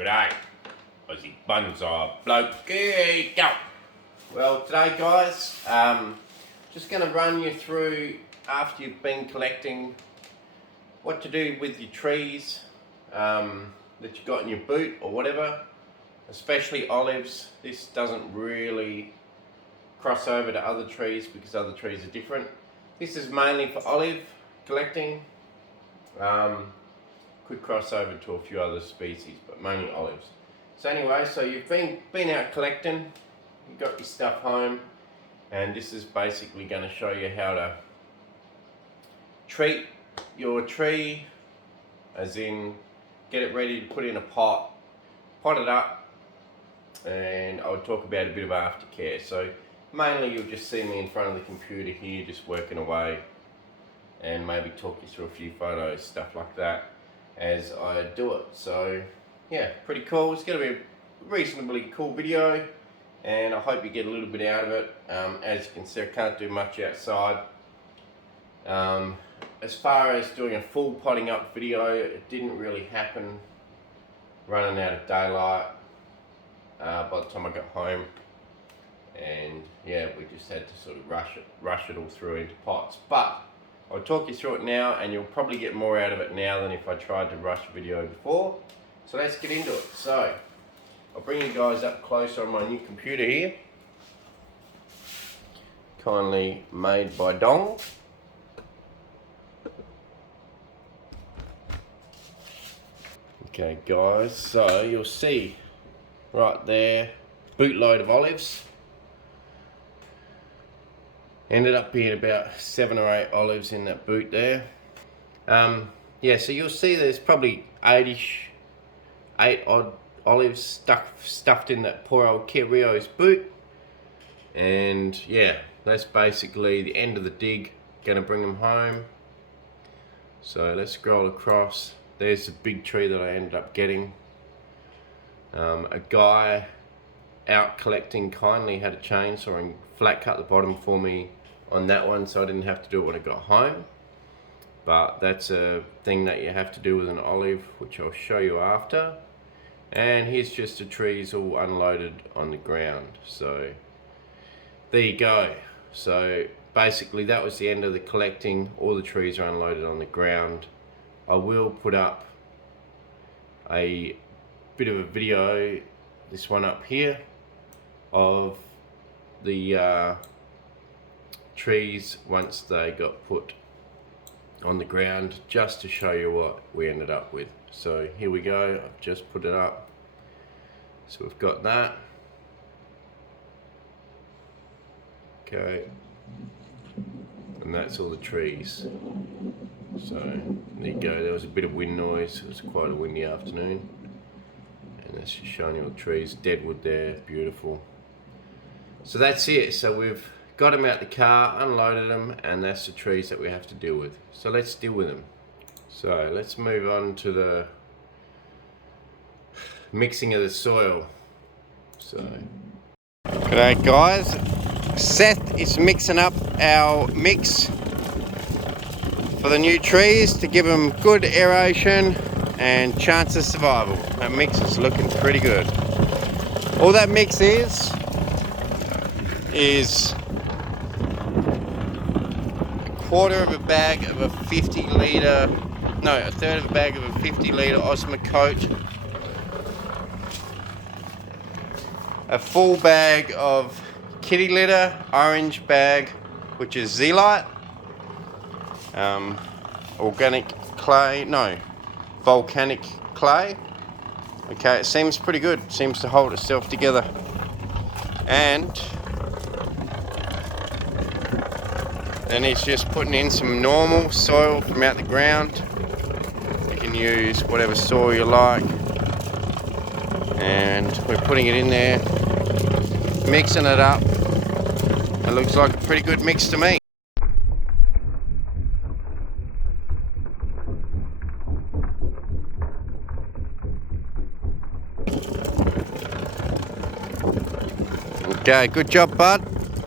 G'day, Aussie Bonsai bloke, go! Well, today guys, just going to run you through, after you've been collecting, what to do with your trees that you got in your boot or whatever, especially olives. This doesn't really cross over to other trees because other trees are different. This is mainly for olive collecting. Could cross over to a few other species, but mainly olives. So anyway, so you've been out collecting, you got your stuff home, and this is basically going to show you how to treat your tree, as in get it ready to put in a pot, pot it up, and I'll talk about a bit of aftercare. So mainly you'll just see me in front of the computer here just working away, and maybe talk you through a few photos, stuff like that, as I do it. So yeah, pretty cool. It's going to be a reasonably cool video, and I hope you get a little bit out of it. As you can see, I can't do much outside. As far as doing a full potting up video, it didn't really happen. Running out of daylight by the time I got home, and yeah, we just had to sort of rush it all through into pots. But I'll talk you through it now, and you'll probably get more out of it now than if I tried to rush a video before. So let's get into it. So I'll bring you guys up closer on my new computer here, kindly made by Dong. Okay guys, so you'll see right there, bootload of olives. Ended up being about 7 or 8 olives in that boot there. Yeah, so you'll see there's probably 8 odd olives stuffed in that poor old Kit Rio's boot. And yeah, that's basically the end of the dig. Gonna bring them home. So let's scroll across. There's the big tree that I ended up getting. A guy out collecting kindly had a chainsaw and flat cut the bottom for me on that one, so I didn't have to do it when I got home. But that's a thing that you have to do with an olive, which I'll show you after. And here's just the trees all unloaded on the ground. So there you go. So basically that was the end of the collecting. All the trees are unloaded on the ground. I will put up a bit of a video, this one up here, of the trees once they got put on the ground, just to show you what we ended up with. So here we go, I've just put it up. So we've got that. Okay, and that's all the trees. So there you go, there was a bit of wind noise, it was quite a windy afternoon. And that's just showing you all the trees, dead wood there, beautiful. So that's it, so we've got them out the car, unloaded them, and that's the trees that we have to deal with. So let's deal with them. So let's move on to the mixing of the soil. So g'day guys, Seth is mixing up our mix for the new trees to give them good aeration and chance of survival. That mix is looking pretty good. All that mix is a quarter of a bag of a 50 litre, no, a third of a bag of a 50 litre Osmocote, a full bag of kitty litter, orange bag, which is zeolite, organic clay, no, volcanic clay. Okay, it seems pretty good, seems to hold itself together. And then he's just putting in some normal soil from out the ground. You can use whatever soil you like. And we're putting it in there, mixing it up. It looks like a pretty good mix to me. Okay, good job, bud.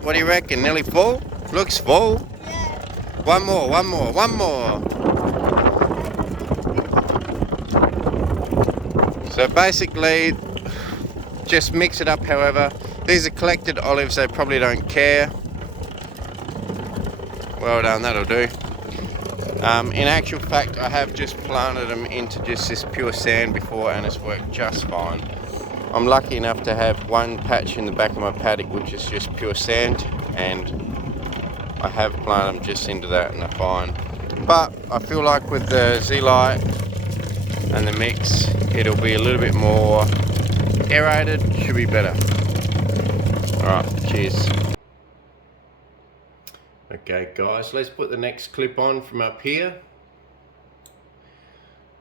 What do you reckon? Nearly full? Looks full. Yeah. One more. So basically, just mix it up. However, these are collected olives, they probably don't care. Well done, that'll do. In actual fact, I have just planted them into just this pure sand before, and it's worked just fine. I'm lucky enough to have one patch in the back of my paddock which is just pure sand, and I have planted them just into that and they're fine. But I feel like with the Z-Lite and the mix, it'll be a little bit more aerated, should be better. Alright, cheers. Okay guys, let's put the next clip on from up here.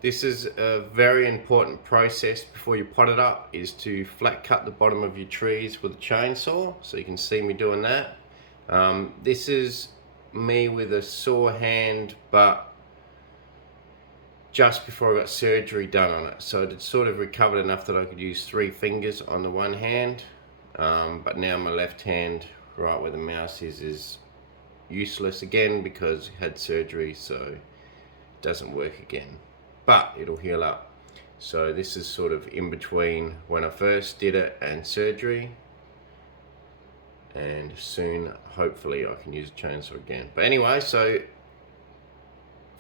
This is a very important process before you pot it up, is to flat cut the bottom of your trees with a chainsaw. So you can see me doing that. This is me with a sore hand, but just before I got surgery done on it. So it sort of recovered enough that I could use 3 fingers on the one hand. But now my left hand, right where the mouse is useless again because I had surgery, so it doesn't work again. But it'll heal up. So this is sort of in between when I first did it and surgery, and soon hopefully I can use a chainsaw again. But anyway, so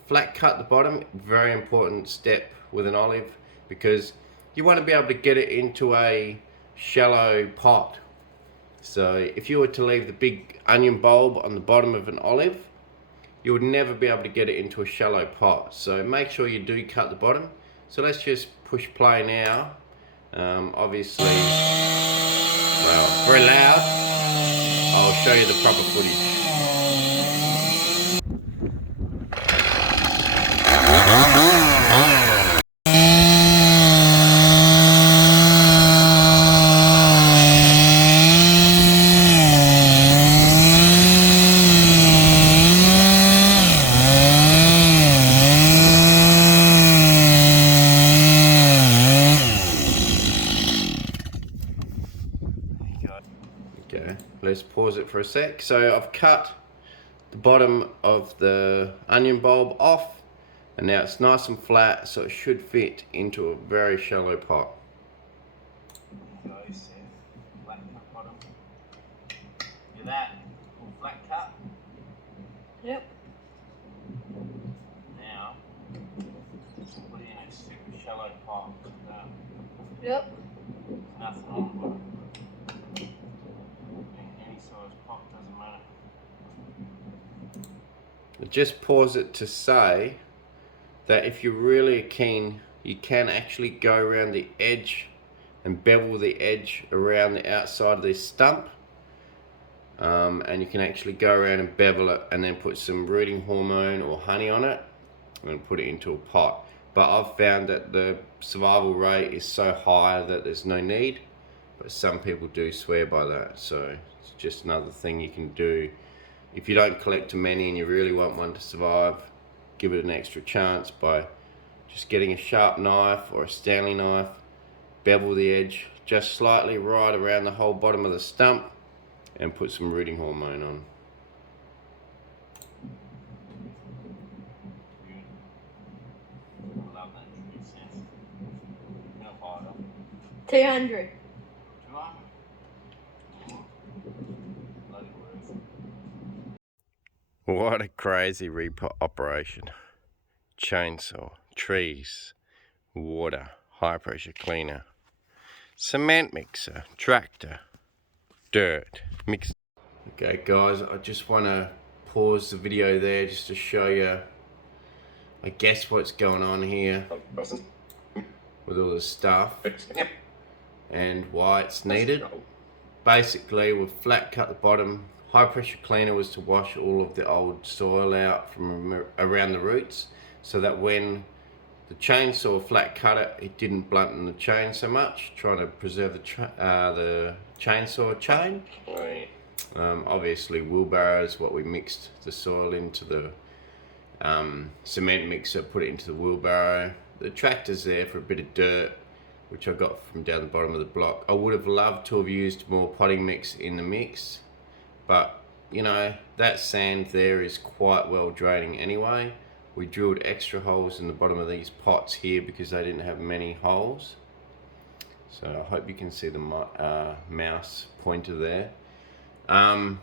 flat cut the bottom, very important step with an olive, because you want to be able to get it into a shallow pot. So if you were to leave the big onion bulb on the bottom of an olive, you would never be able to get it into a shallow pot. So make sure you do cut the bottom. So let's just push play now. Obviously, well, very loud. I'll show you the proper footage. Okay, let's pause it for a sec. So I've cut the bottom of the onion bulb off, and now it's nice and flat, so it should fit into a very shallow pot. There you go, Seth. Flat cut bottom. Hear that? Full flat cut. Yep. Now, put it in a super shallow pot. Yep. Nothing on it. Any size pot doesn't matter. Just pause it to say that if you're really keen, you can actually go around the edge and bevel the edge around the outside of this stump, and you can actually go around and bevel it and then put some rooting hormone or honey on it and put it into a pot. But I've found that the survival rate is so high that there's no need, but some people do swear by that. So it's just another thing you can do. If you don't collect too many and you really want one to survive, give it an extra chance by just getting a sharp knife or a Stanley knife, bevel the edge just slightly right around the whole bottom of the stump, and put some rooting hormone on. 200. What a crazy operation. Chainsaw, trees, water, high pressure cleaner, cement mixer, tractor, dirt, mix. Okay guys, I just want to pause the video there just to show you, I guess, what's going on here with all the stuff and why it's needed. Basically, we've flat cut the bottom. High pressure cleaner was to wash all of the old soil out from around the roots, so that when the chainsaw flat cut it, it didn't blunten the chain so much, trying to preserve the chainsaw chain. Obviously wheelbarrows, what we mixed the soil into the cement mixer, put it into the wheelbarrow. The tractor's there for a bit of dirt, which I got from down the bottom of the block. I would have loved to have used more potting mix in the mix, but you know, that sand there is quite well draining anyway. We drilled extra holes in the bottom of these pots here because they didn't have many holes. So I hope you can see the mouse pointer there. And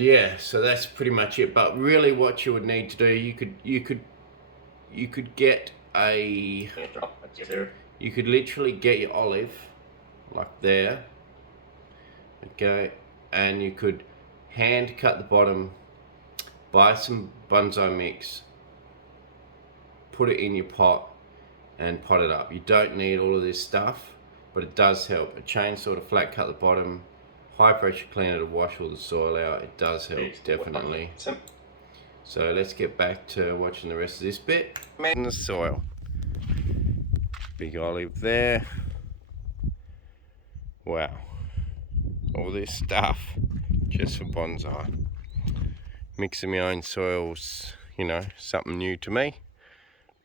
yeah, so that's pretty much it. But really, what you would need to do, you could get a, you could literally get your olive like there, okay, and you could hand cut the bottom, buy some bonsai mix, put it in your pot and pot it up. You don't need all of this stuff, but it does help. A chainsaw to flat cut the bottom, high pressure cleaner to wash all the soil out. It does help, definitely. So let's get back to watching the rest of this bit. In the soil. Big olive there. Wow. All this stuff just for bonsai. Mixing my own soils, you know, something new to me.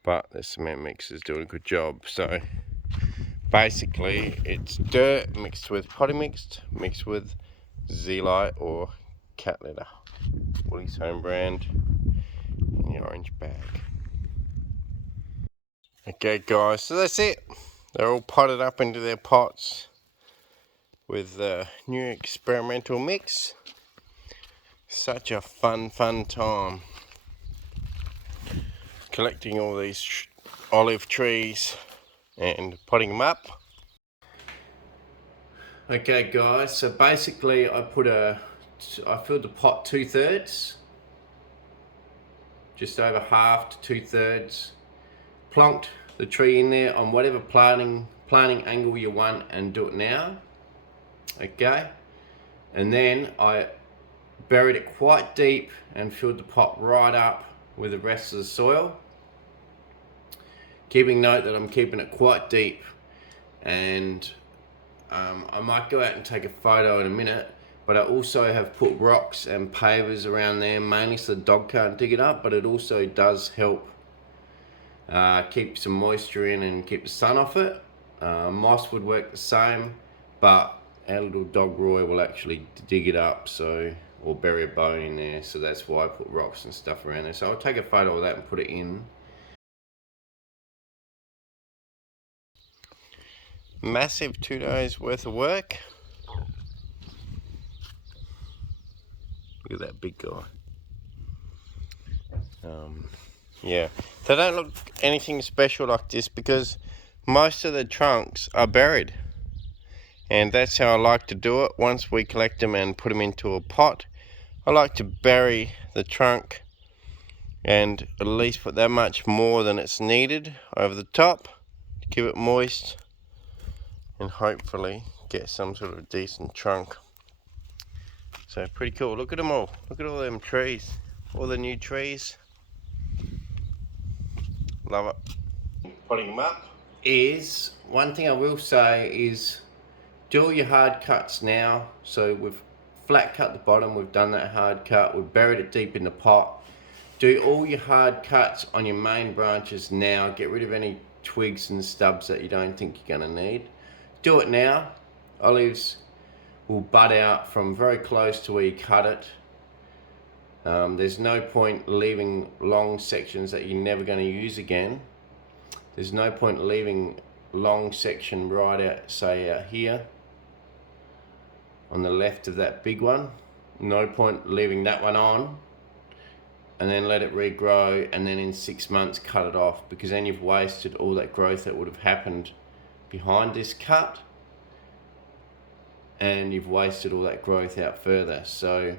But the cement mix is doing a good job. So basically it's dirt mixed with potting mixed with zeolite or cat litter. Woolly's home brand in the orange bag. Okay guys, so that's it. They're all potted up into their pots with the new experimental mix. Such a fun time collecting all these olive trees and potting them up. Okay guys, so basically I filled the pot 2/3, just over half to 2/3, plonked the tree in there on whatever planting angle you want and do it now, okay, and then I buried it quite deep and filled the pot right up with the rest of the soil, keeping note that I'm keeping it quite deep. And I might go out and take a photo in a minute, but I also have put rocks and pavers around there, mainly so the dog can't dig it up, but it also does help keep some moisture in and keep the sun off it. Moss would work the same, but our little dog Roy will actually dig it up, so, or bury a bone in there, so that's why I put rocks and stuff around there. So I'll take a photo of that and put it in. Massive 2 days worth of work. Look at that big guy. Yeah, they don't look anything special like this because most of the trunks are buried, and that's how I like to do it. Once we collect them and put them into a pot, I like to bury the trunk and at least put that much more than it's needed over the top to keep it moist and hopefully get some sort of decent trunk. So pretty cool. Look at them all. Look at all them trees, all the new trees. Love it. Putting them up is, one thing I will say is do all your hard cuts now. So we've flat cut the bottom, we've done that hard cut, we've buried it deep in the pot. Do all your hard cuts on your main branches now. Get rid of any twigs and stubs that you don't think you're going to need. Do it now. Olives will bud out from very close to where you cut it. There's no point leaving long sections that you're never going to use again. There's no point leaving long section right out, say out here on the left of that big one. No point leaving that one on and then let it regrow and then in 6 months cut it off, because then you've wasted all that growth that would have happened behind this cut, and you've wasted all that growth out further. So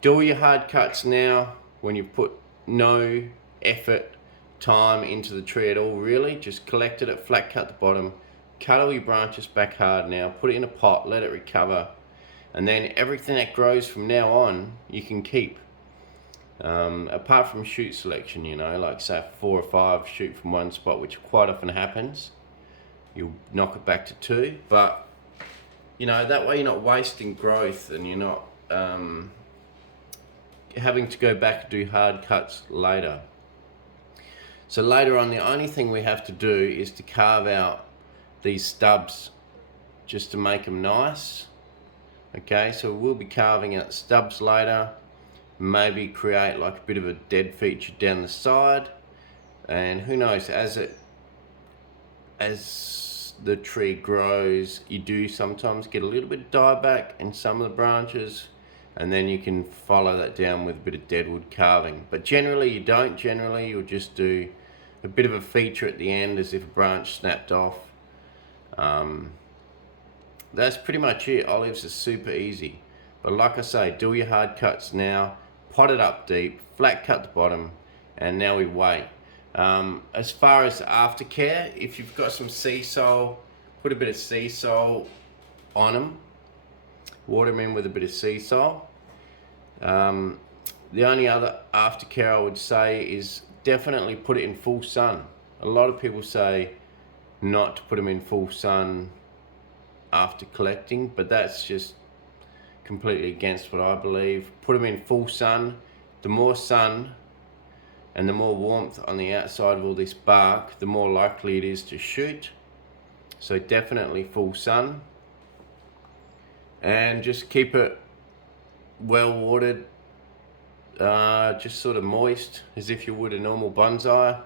do all your hard cuts now when you put no effort, time into the tree at all really. Just collected it, flat cut the bottom, cut all your branches back hard now, put it in a pot, let it recover, and then everything that grows from now on you can keep. Apart from shoot selection, you know, like say 4 or 5 shoot from one spot, which quite often happens, you'll knock it back to 2, but you know, that way you're not wasting growth and you're not having to go back and do hard cuts later. So later on, the only thing we have to do is to carve out these stubs just to make them nice. Okay, so we'll be carving out stubs later, maybe create like a bit of a dead feature down the side, and who knows, as it as the tree grows, you do sometimes get a little bit of dieback in some of the branches, and then you can follow that down with a bit of deadwood carving. But generally you don't. Generally you'll just do a bit of a feature at the end as if a branch snapped off. That's pretty much it. Olives are super easy. But like I say, do your hard cuts now, pot it up deep, flat cut the bottom, and now we wait. As far as aftercare, if you've got some sea salt, put a bit of sea salt on them. Water them in with a bit of sea salt. The only other aftercare I would say is definitely put it in full sun. A lot of people say not to put them in full sun after collecting, but that's just completely against what I believe. Put them in full sun. The more sun and the more warmth on the outside of all this bark, the more likely it is to shoot. So definitely full sun, and just keep it well watered, just sort of moist as if you would a normal bonsai.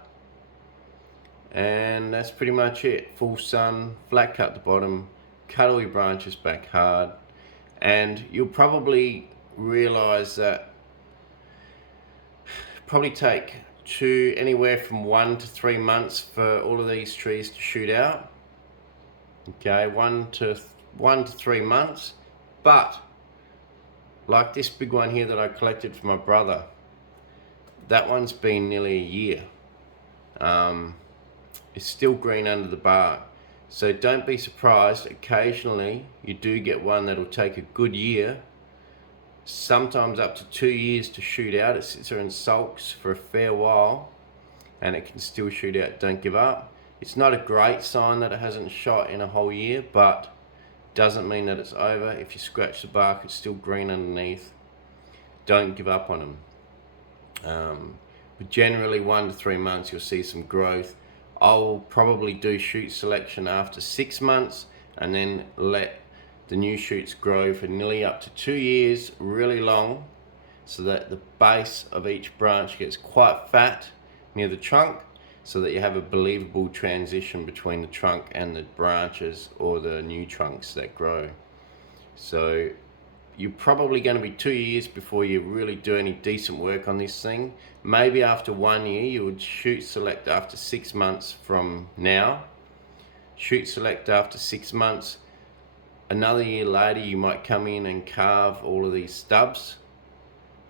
And that's pretty much it. Full sun, flat cut the bottom, cut all your branches back hard, and you'll probably realize that probably take anywhere from 1 to 3 months for all of these trees to shoot out. Okay, 1 to 3 months. But like this big one here that I collected for my brother, that one's been nearly a year. It's still green under the bark. So don't be surprised, occasionally you do get one that'll take a good year, sometimes up to 2 years to shoot out. It sits there and sulks for a fair while and it can still shoot out. Don't give up. It's not a great sign that it hasn't shot in a whole year, but doesn't mean that it's over. If you scratch the bark, it's still green underneath. Don't give up on them. But generally 1 to 3 months you'll see some growth. I'll probably do shoot selection after 6 months and then let the new shoots grow for nearly up to 2 years, really long, so that the base of each branch gets quite fat near the trunk, so that you have a believable transition between the trunk and the branches or the new trunks that grow. So you're probably going to be 2 years before you really do any decent work on this thing. Maybe after 1 year you would shoot select after 6 months from now. Shoot select after 6 months. Another year later you might come in and carve all of these stubs.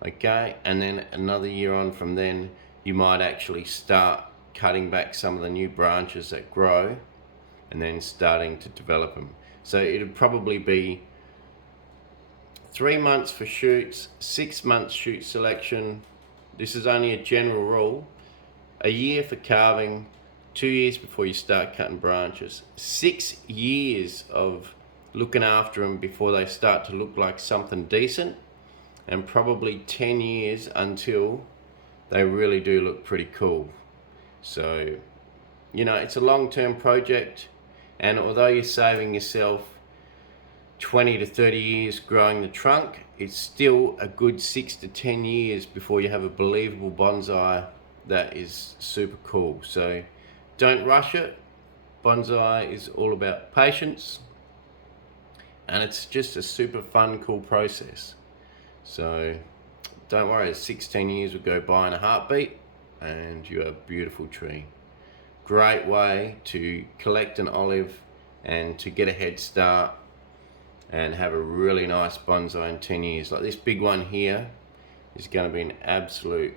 Okay, and then another year on from then you might actually start cutting back some of the new branches that grow and then starting to develop them. So it'd probably be 3 months for shoots, 6 months shoot selection. This is only a general rule. A year for carving, 2 years before you start cutting branches. 6 years of looking after them before they start to look like something decent, and probably 10 years until they really do look pretty cool. So, you know, it's a long-term project, and although you're saving yourself 20 to 30 years growing the trunk, it's still a good 6 to 10 years before you have a believable bonsai that is super cool. So don't rush it. Bonsai is all about patience, and it's just a super fun, cool process. So don't worry, 16 years will go by in a heartbeat and you have a beautiful tree. Great way to collect an olive and to get a head start and have a really nice bonsai in 10 years. Like this big one here is going to be an absolute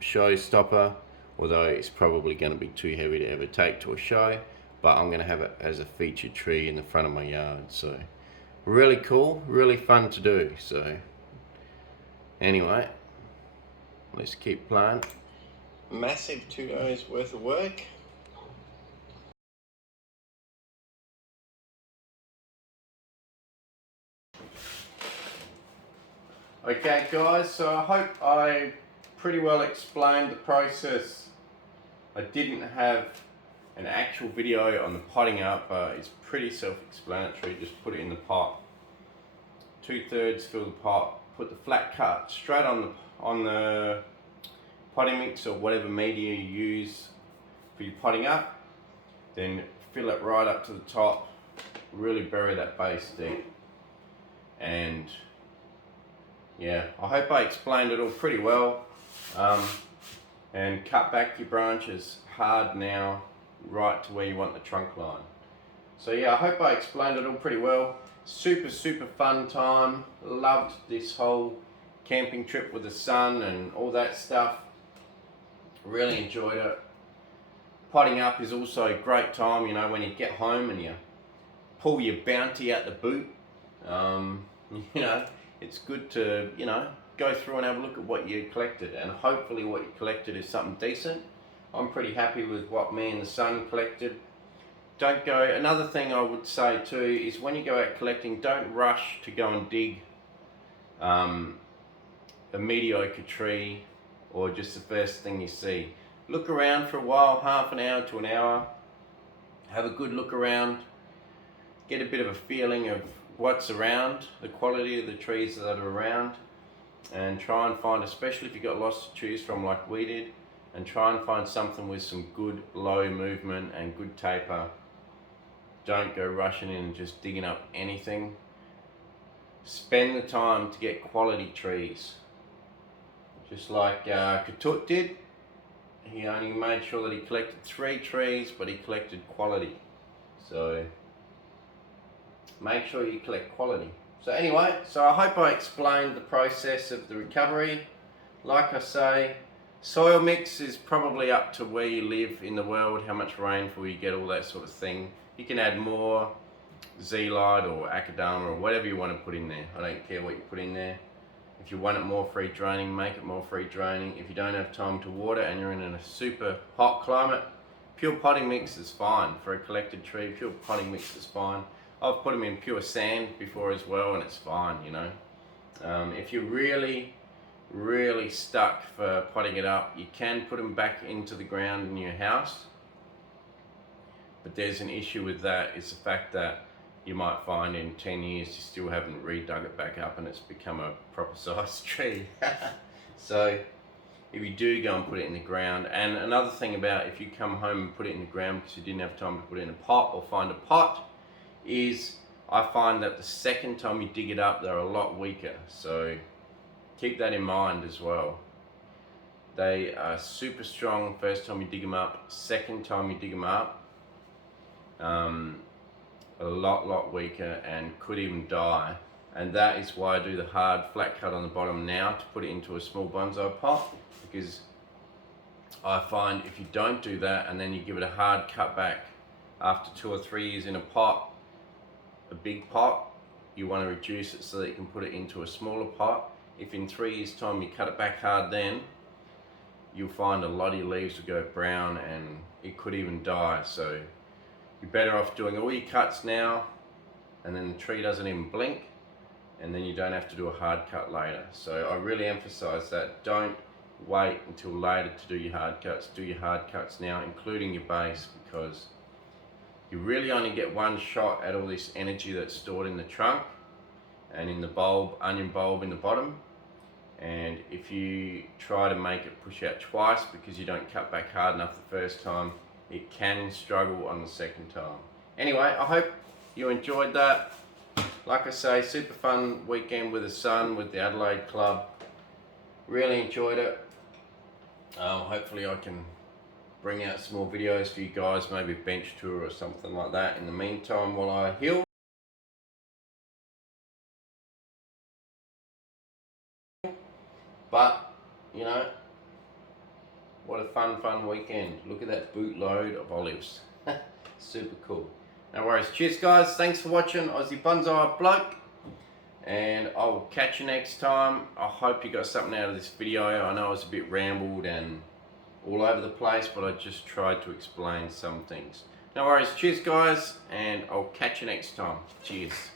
showstopper, although it's probably going to be too heavy to ever take to a show, but I'm going to have it as a featured tree in the front of my yard. So really cool, really fun to do. So anyway, let's keep playing. Massive 2 hours worth of work. Okay guys, so I hope I pretty well explained the process. I didn't have an actual video on the potting up, but it's pretty self-explanatory. Just put it in the pot, 2/3 fill the pot, put the flat cut straight on the potting mix or whatever media you use for your potting up, then fill it right up to the top, really bury that base deep. And yeah, I hope I explained it all pretty well. And cut back your branches hard now, right to where you want the trunk line. So yeah, I hope I explained it all pretty well. Super fun time. Loved this whole camping trip with the son and all that stuff. Really enjoyed it. Potting up is also a great time, you know, when you get home and you pull your bounty out the boot. You know, it's good to, you know, go through and have a look at what you collected, and hopefully what you collected is something decent. I'm pretty happy with what me and the son collected. Don't go, another thing I would say too is when you go out collecting, don't rush to go and dig a mediocre tree or just the first thing you see. Look around for a while, half an hour to an hour, have a good look around, get a bit of a feeling of what's around, the quality of the trees that are around, and try and find, especially if you've got lots to choose from like we did, and try and find something with some good low movement and good taper. Don't go rushing in and just digging up anything. Spend the time to get quality trees. Just like Katut did. He only made sure that he collected 3 trees, but he collected quality. So make sure you collect quality. So anyway, so I hope I explained the process of the recovery. Like I say, soil mix is probably up to where you live in the world, how much rainfall you get, all that sort of thing. You can add more zeolite or akadama or whatever you want to put in there. I don't care what you put in there. If you want it more free draining, make it more free draining. If you don't have time to water and you're in a super hot climate, pure potting mix is fine. For a collected tree, pure potting mix is fine. I've put them in pure sand before as well, and it's fine, you know. If you're really stuck for potting it up, you can put them back into the ground in your house. But there's an issue with that, is the fact that you might find in 10 years you still haven't redug it back up and it's become a proper sized tree. So if you do go and put it in the ground, and another thing about if you come home and put it in the ground because you didn't have time to put it in a pot or find a pot, is I find that the second time you dig it up they're a lot weaker. So keep that in mind as well. They are super strong first time you dig them up. Second time you dig them up, a lot weaker and could even die. And that is why I do the hard flat cut on the bottom now to put it into a small bonsai pot, because I find if you don't do that and then you give it a hard cut back after 2 or 3 years in a pot, a big pot, you want to reduce it so that you can put it into a smaller pot. If in 3 years time you cut it back hard, then you'll find a lot of your leaves will go brown and it could even die. So you're better off doing all your cuts now, and then the tree doesn't even blink, and then you don't have to do a hard cut later. So I really emphasize that. Don't wait until later to do your hard cuts. Do your hard cuts now, including your base, because you really only get one shot at all this energy that's stored in the trunk and in the bulb, onion bulb in the bottom. And if you try to make it push out twice because you don't cut back hard enough the first time, it can struggle on the second time. Anyway, I hope you enjoyed that. Like I say, super fun weekend with the son, with the Adelaide Club. Really enjoyed it. Hopefully I can bring out some more videos for you guys, maybe a bench tour or something like that in the meantime while I heal. But, you know, what a fun weekend. Look at that bootload of olives. Super cool. No worries. Cheers guys. Thanks for watching Aussie Bonsai Bloke. And I'll catch you next time. I hope you got something out of this video. I know I was a bit rambled and all over the place, but I just tried to explain some things. No worries. Cheers guys. And I'll catch you next time. Cheers.